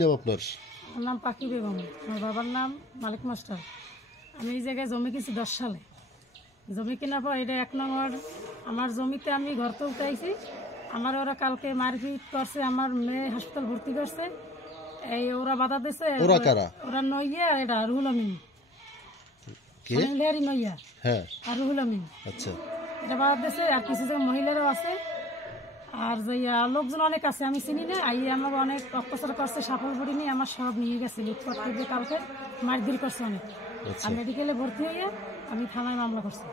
নাম আপনার? আমার নাম পাখি বেগম, আমার বাবার নাম মালিক মাস্টার। আমি এই জায়গায় জমি কিনছি 10 সালে। জমি কেনার পর এটা 1 নম্বর আমার জমিতে আমি ঘর তুলতে আইছি। আমার ওরা কালকে মারপিট করছে, আমার মেয়ে হাসপাতাল ভর্তি করছে। এই ওরা বাধা দিছে। ওরা কারা? ওরা নইয়া, এটা রুহুল আমিন। কে? মহিলারই নইয়া। হ্যাঁ, আর রুহুল আমিন আচ্ছা। এটা বাধা দিছে। আর কিছু জায়গায় মহিলারাও আছে, আর যাইয়া লোকজন অনেক আছে, আমি চিনি না। আইয়ে আমাকে অনেক অত্যাচার করছে, সাফল করি নিয়ে আমার সব নিয়ে গেছে, লুটপাট করে কালকে মারধর করছে অনেক। আচ্ছা। আর মেডিকেলে ভর্তি হইয়া আমি থানায় মামলা করছি।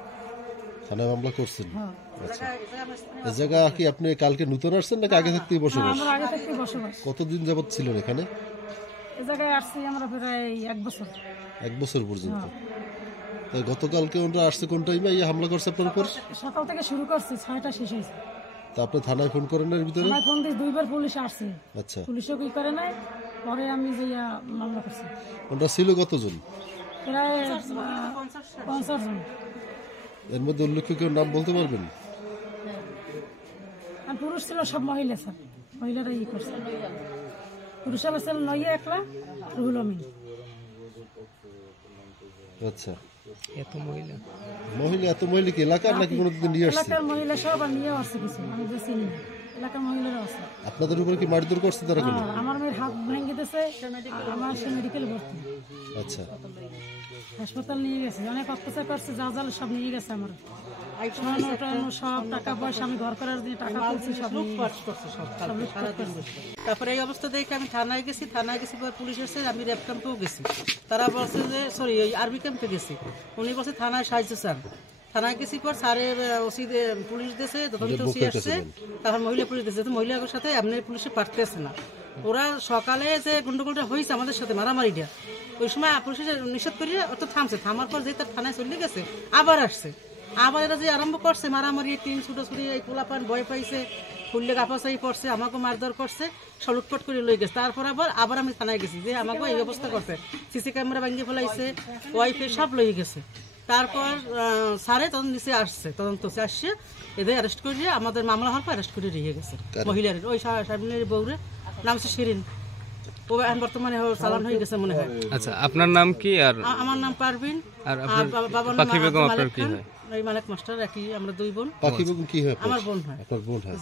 থানায় মামলা করছেন? হ্যাঁ। আচ্ছা। এই জায়গা কি আপনি কালকে নতুন আসছেন নাকি আগে থাকতেই বসবাস? আমরা আগে থেকে বসবাস। কতদিন যাবত ছিলেন এখানে? এ জায়গায় আসছি আমরা প্রায় 1 বছর। 1 বছর পর্যন্ত। হ্যাঁ। তাই গতকালকে ওরা আসছে কোন টাইমে হামলা করছে আপনার উপর? সকাল থেকে শুরু করছি, 6টা শেষ হয়েছে। তা আপনি থানায় ফোন করেন এর ভিতরে? আমার ফোন দিয়ে 2বার পুলিশ আসছে। আচ্ছা। পুলিশও কি করে নাই, পরে আমি যাইয়া মামলা করছি। ওরা ছিল কতজন? প্রায় 50 জন। এর মধ্যে উল্লেখ্য কেউ নাম বলতে পারবেন? আর পুরুষ ছিল সব মহিলা, স্যার মহিলারা করছে। পুরুষ ছিল নইয়া একলা, রুহুল আমিন। আচ্ছা। এত মহিলা এত মহিলা কি এলাকার নাকি কোনোদিন নিয়ে আসছে? এলাকার মহিলা সব আর নিয়েও আসছে কিছু, আমি তো চিনি না। এলাকার মহিলারাও আছে। আপনাদের উপর কি মারধর করছে তারা কোনো? আমার মেয়ের হাত ভেঙে দিয়েছে, আমার সে মেডিকেল ভর্তি। আচ্ছা। হাসপাতাল নিয়ে গেছে, অনেক অত্যাচার করছে, যা যা সব নিয়ে গেছে। আমার সব টাকা পয়সা, আমি ঘর করার দিয়ে টাকা তুলছি, সব লুটপাট করছে। তারপরে এই অবস্থা দেখে আমি থানায় গেছি পর পুলিশ এসে, আমি র্যাব ক্যাম্পেও গেছি। তারা বলছে যে সরি ওই আর্মি ক্যাম্পে গেছি, উনি বলছে থানায় সাহায্য চান। থানায় গেছি পর স্যারের ওসি পুলিশ দিয়েছে, তদন্ত ওসি আসছে, তারপর মহিলা পুলিশ দিয়েছে। মহিলাদের সাথে এমনি পুলিশে পারতেছে না। ওরা সকালে যে গন্ডগোলটা হয়েছে আমাদের সাথে মারামারিটা, ওই সময় পুলিশে নিষেধ করিয়া অত থামছে। থামার পর যে তার থানায় চলে গেছে, আবার আসছে। আবার এরা যে আরম্ভ করছে মারামারি, টিন ছুটোছুটি, এই পোলাপান ভয় পাইছে, ফুললে গাপাচাই পড়ছে, আমাকে মারধর করছে, সব লুটপাট করে লই গেছে। তারপর আবার আমি থানায় গেছি যে আমাকে এই অবস্থা করছে, সিসি ক্যামেরা ভাঙিয়ে ফেলাইছে, ওয়াইফে সব লই গেছে। তারপর স্যারে তদন্ত নিচে আসছে, তদন্ত আসছে, এদের অ্যারেস্ট করিয়ে আমাদের মামলা হওয়ার পর অ্যারেস্ট করে রেখে গেছে মহিলার। ওই সামনের বউরে নাম হচ্ছে শিরিন, ও এখন বর্তমানে চালান হয়ে গেছে মনে হয়। আচ্ছা, আপনার নাম কি? আর আমার নাম পারভিন, আর বাবার নাম পাখি বেগম। আপনার কি হয়? মালিক মাস্টার, একই, আমরা 2 বোন। পাখি বেগম কি হয়? আমার বোন হয়। আপনার বোন হয়।